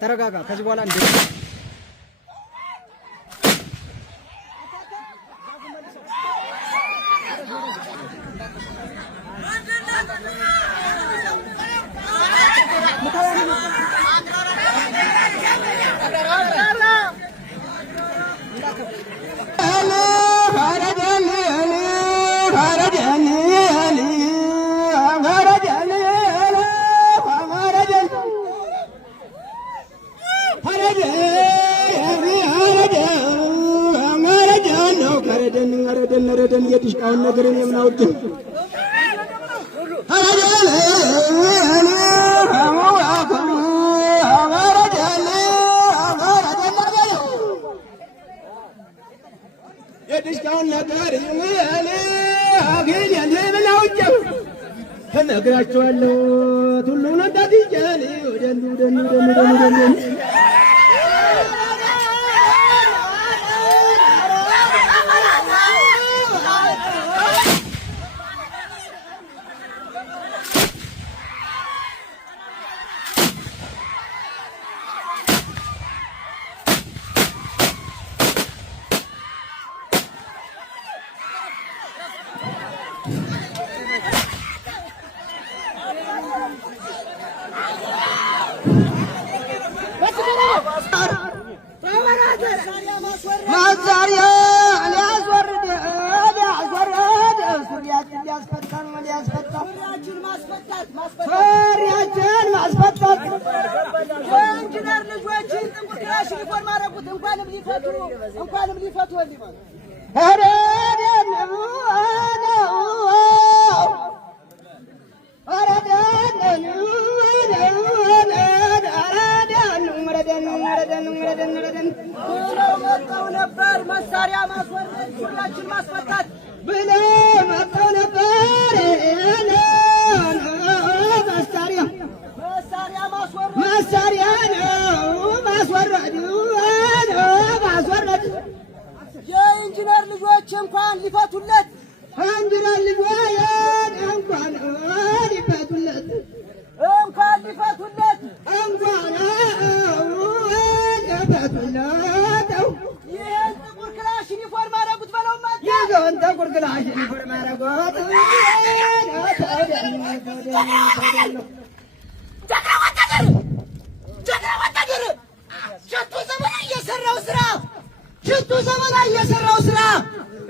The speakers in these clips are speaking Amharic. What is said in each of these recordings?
ተረጋጋ። ከዚህ በኋላ እንደ ረደን የድሽቃውን ነገር እኔ ምን አውድ የድሽቃውን ነገር እኔ አገኝ ያለ ምን አውድ ተነግራቸዋለሁ ሁሉን እንዳትጀኒ ወደን መሳሪያ ማስወረድ ሁላችን ማስፈታት ብለው መጣው ነበር። መሳሪያ ነው ማስወረድ የኢንጂነር ልጆች እንኳን ሊፈቱለት ኢንጂነር ልጆች እንኳን ሊፈቱለት ይሄን ጥቁር ክላሽ ዩኒፎርም አደረጉት በለው ማለት ይሄን ጥቁር ክላሽ ዩኒፎርም አደረጉት። ጀግና ወታደር ሽቱ ዘመን እየሰራው ስራ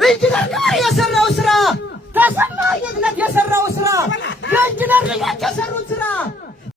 ኢንጂነር ክብር የሰራው ስራ ተሰማ የግነት የሰራው ስራ የኢንጂነር ልጆች የሰሩት ስራ